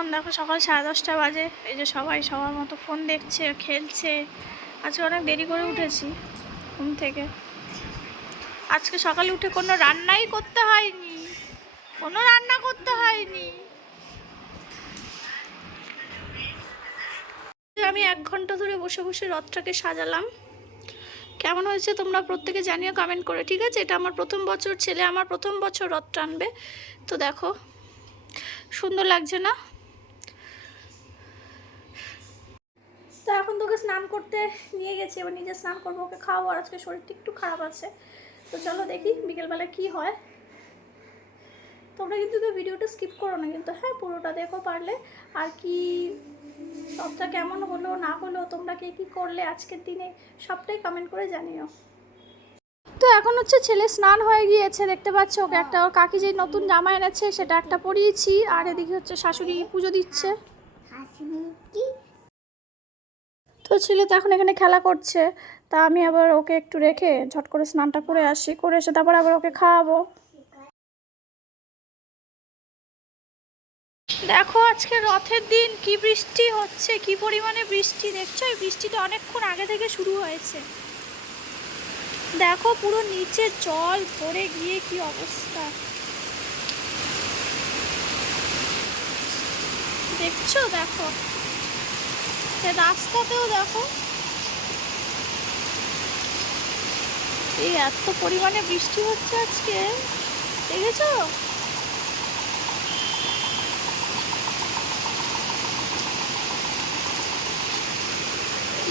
এখন দেখো সকাল সাড়ে দশটা বাজে। এই যে সবাই সবার মতো ফোন দেখছে, খেলছে। আজকে অনেক দেরি করে উঠেছি ঘুম থেকে। আজকে সকালে উঠে কোনো রান্নাই করতে হয়নি। কোনো রান্না করতে হয়নি। আমি এক ঘণ্টা ধরে বসে বসে রথটাকে সাজালাম। কেমন হয়েছে তোমরা প্রত্যেকে জানিও কমেন্ট করে, ঠিক আছে? এটা আমার প্রথম বছর, ছেলে আমার প্রথম বছর রথ টানবে। তো দেখো, সুন্দর লাগছে না? এখন তোকে স্নান করতে নিয়ে গেছি, এবার নিজে স্নান করব, ওকে খাওয়াবো, আর আজকে শরীরটা একটু খারাপ আছে। তো চলো দেখি বিকেলবেলা কি হয়। তোমরা কিন্তু কেউ ভিডিওটা স্কিপ করো না, কিন্তু হ্যাঁ পুরোটা দেখো পারলে। আর কি সবটা কেমন হলো, না হলো, তোমরা কে কী করলে আজকের দিনে, সবটাই কমেন্ট করে জানিও। তো এখন হচ্ছে ছেলে স্নান হয়ে গিয়েছে, দেখতে পাচ্ছ ওকে একটা, ওর কাকি যে নতুন জামা এনেছে, সেটা একটা পরিয়েছি, আর এদিকে হচ্ছে শাশুড়ি পুজো দিচ্ছে। তো ছেলে তো এখন এখানে খেলা করছে, তা আমি আবার ওকে একটু রেখে ঝট করে স্নানটা করে আসি, করে এসে তারপর আবার ওকে খাওয়াবো। দেখো, আজকে রথের দিন, কি বৃষ্টি হচ্ছে, কি পরিমাণে বৃষ্টি, দেখছ? এই বৃষ্টিটা অনেকক্ষণ আগে থেকে শুরু হয়েছে। দেখো, পুরো নিচে জল ভরে গিয়ে কি অবস্থা। দেখছ? দেখো এ রাস্তাতেও দেখো। এই এত পরিমাণে বৃষ্টি হচ্ছে আজকে, দেখেছ?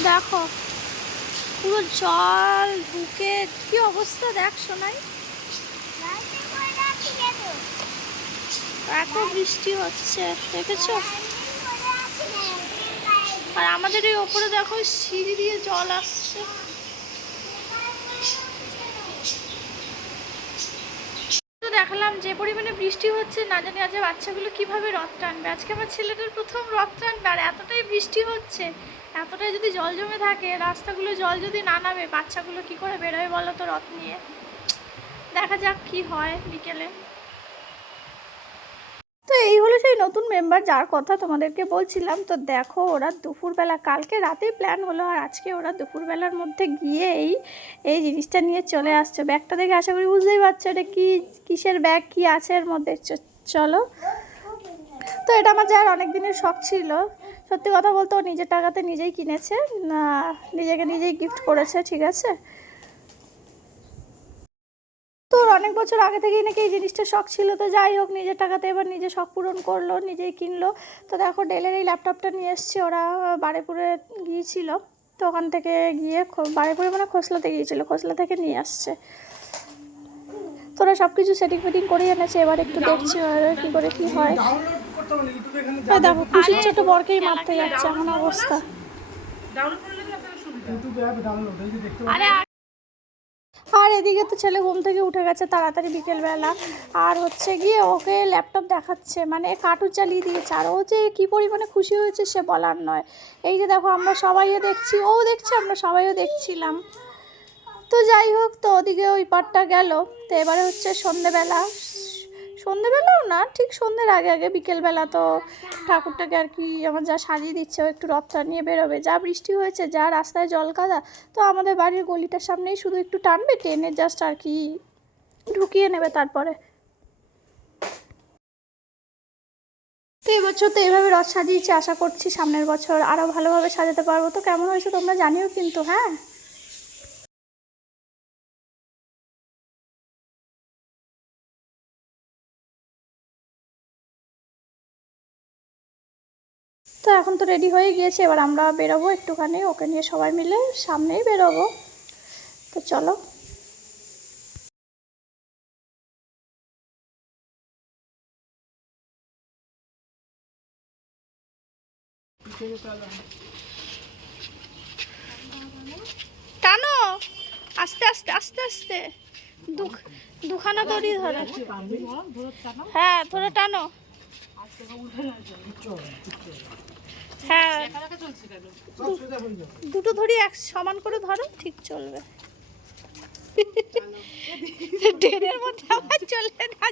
দেখো, পুরো জল ঢুকে, কি অবস্থা দেখ শোনাই এত বৃষ্টি হচ্ছে, দেখেছ? আর আমাদের এই ওপরে দেখো সিঁড়ি দিয়ে জল আসছে। দেখালাম যে পরিমাণে বৃষ্টি হচ্ছে, না জানি আজ বাচ্চাগুলো কীভাবে রথ টানবে। আজকে আমার ছেলেটার প্রথম রথ টানবে আর এতটাই বৃষ্টি হচ্ছে, এতটাই যদি জল জমে থাকে, রাস্তাগুলো জল যদি না নামে, বাচ্চাগুলো কি করে বেরোয় বলো তো রথ নিয়ে? দেখা যাক কি হয় বিকেলে। তো এই হলো সেই নতুন মেম্বার যার কথা তোমাদেরকে বলছিলাম। তো দেখো, ওরা দুপুরবেলা, কালকে রাতেই প্ল্যান হলো আর আজকে ওরা দুপুরবেলার মধ্যে গিয়েই এই জিনিসটা নিয়ে চলে আসছে। ব্যাগটা দেখে আশা করি বুঝতেই পারছ এটা কী, কিসের ব্যাগ, কী আছে এর মধ্যে? চলো। তো এটা আমার যার অনেক দিনের শখ ছিল। সত্যি কথা বলতে ও নিজের টাকাতে নিজেই কিনেছে। না, নিজেকে নিজেই গিফট করেছে, ঠিক আছে? অনেক বছর আগে থেকেই নাকি এই জিনিসটা শখ ছিল। তো যাই হোক নিজের টাকাতে এবার নিজে শখ পূরণ করল নিজেই কিনলো। তো দেখো ডেলের এই ল্যাপটপটা নিয়ে এসছে। ওরা বারেপুরে গিয়েছিল। তো ওখান থেকে গিয়ে খো- বারেপুরে মানে খোসলাতে গিয়েছিল। খোসলা থেকে নিয়ে আসছে। তো ওরা সব কিছু সেটিং ফেটিং করে এনেছে। এবার একটু দেখছি কী করে কী হয়। দেখো খুশির ছোট বরকেই মারতে যাচ্ছে। এমন অবস্থা ইউটিউবে অ্যাপ ডাউনলোড এই যে দেখতে আরে এদিকে তো ছেলে ঘুম থেকে উঠে গেছে তাড়াতাড়ি বিকেলবেলা। আর হচ্ছে গিয়ে ওকে ল্যাপটপ দেখাচ্ছে মানে কার্টুন চালিয়ে দিয়েছে। আর ও যে কী পরিমাণে খুশি হয়েছে সে বলার নয়। এই যে দেখো আমরা সবাইও দেখছি, ও দেখছে, আমরা সবাইও দেখছিলাম। তো যাই হোক, তো ওদিকে ওই পাটটা গেল। তো এবারে হচ্ছে সন্ধেবেলা সন্ধেবেলাও না, ঠিক সন্ধ্যের আগে আগে, বিকেলবেলা তো ঠাকুরটাকে আর কি আমার যা সাজিয়ে দিচ্ছে একটু রথটা নিয়ে বেরোবে। যা বৃষ্টি হয়েছে, যা রাস্তায় জল কাদা, তো আমাদের বাড়ির গলিটার সামনেই শুধু একটু টানবে টেনে জাস্ট আর কি ঢুকিয়ে নেবে তারপরে। তো এবছর তো এভাবে রথ সাজিয়েছি, আশা করছি সামনের বছর আরও ভালোভাবে সাজাতে পারব। তো কেমন হয়েছে তোমরা জানিও কিন্তু হ্যাঁ? তো এখন তো রেডি হয়ে গিয়েছে, এবার আমরা বেরোবো একটুখানি, ওকে নিয়ে সবাই মিলে সামনেই বেরোবো। তো চলো। টানো আস্তে আস্তে আস্তে আস্তে। দুখ দুখানা দড়ি ধরে। হ্যাঁ ধরে টানো। হ্যাঁ। দুটো ধরি এক সমান করে ধরো, ঠিক চলবে। চলে না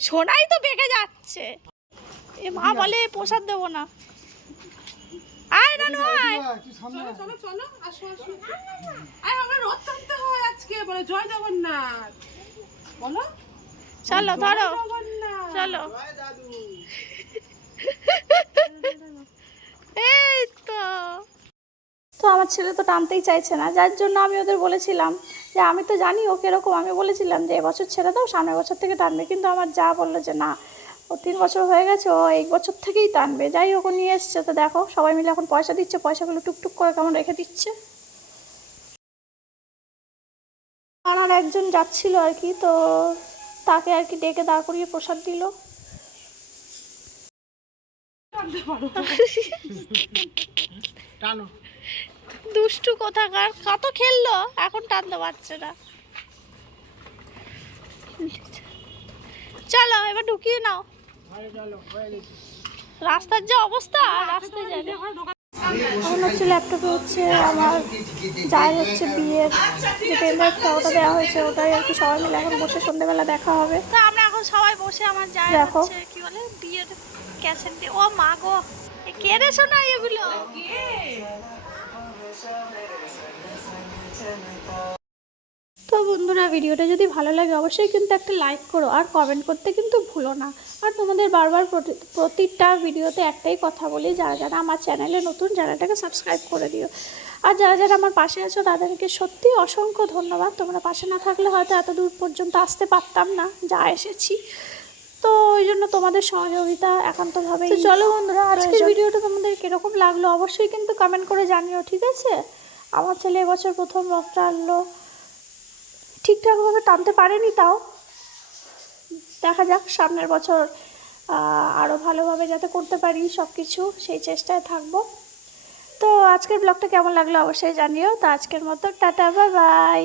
সোনাই তো যাচ্ছে। এ মা বলে প্রসাদ দেবো না। আয় আয়। আমার আজকে, বলে জয় জগন্নাথ। বলো। চলো ধরো। চলো। এই তো। তো আমার ছেলে তো টানতেই চাইছে না যার জন্য আমি ওদের বলেছিলাম যে আমি তো জানি ও কীরকম। আমি বলেছিলাম যে এবছর ছেড়ে দাও সামনের বছর থেকে টানবে। কিন্তু আমার যা বলল যে না ও তিন বছর হয়ে গেছে ও এই বছর থেকেই টানবে। যাই হোক নিয়ে এসছে। তো দেখো সবাই মিলে এখন পয়সা দিচ্ছে পয়সাগুলো টুকটুক করে কেমন রেখে দিচ্ছে। আর একজন যাচ্ছিল আর কি তো তাকে আর কি ডেকে দাঁড় করিয়ে প্রসাদ দিল। দুষ্টু কোথাকার, কত খেললো, এখন টানতে পারছে না। চলো, এবার ঢুকিয়ে নাও। রাস্তার যে অবস্থা রাস্তায় যাবে এখন হচ্ছে ল্যাপটপে হচ্ছে আমার যাই হচ্ছে বিয়ের যে টেন্ডারটা ওটা দেওয়া হয়েছে ওটাই আর কি সবাই মিলে এখন বসে সন্ধ্যেবেলা দেখা হবে। তো আমরা এখন সবাই বসে আমার যাই দেখো। হচ্ছে কি বলে বিয়ের ক্যাসেট দিয়ে ও মা গো এ কে রে শোনা এগুলো? তো বন্ধুরা ভিডিওটা যদি ভালো লাগে অবশ্যই কিন্তু একটা লাইক করো আর কমেন্ট করতে কিন্তু ভুলো না। আর তোমাদের বারবার প্রতি- প্রতিটা ভিডিওতে একটাই কথা বলি যারা যারা আমার চ্যানেলে নতুন চ্যানেলটাকে সাবস্ক্রাইব করে দিও। আর যারা যারা আমার পাশে আছো তাদেরকে সত্যি অসংখ্য ধন্যবাদ। তোমরা পাশে না থাকলে হয়তো এত দূর পর্যন্ত আসতে পারতাম না যা এসেছি। তো ওই জন্য তোমাদের সহযোগিতা একান্তভাবে চলো বন্ধুরা আজকের ভিডিওটা তোমাদের কীরকম লাগল অবশ্যই কিন্তু কমেন্ট করে জানিও ঠিক আছে? আমার ছেলে এবছর প্রথম রথটা আনলো ঠিকঠাকভাবে টানতে পারেনি তাও। দেখা যাক সামনের বছর আরও ভালোভাবে যাতে করতে পারি সব কিছু সেই চেষ্টায় থাকব। তো আজকের ব্লগটা কেমন লাগল অবশ্যই জানিও। তো আজকের মতো টাটা বাই বাই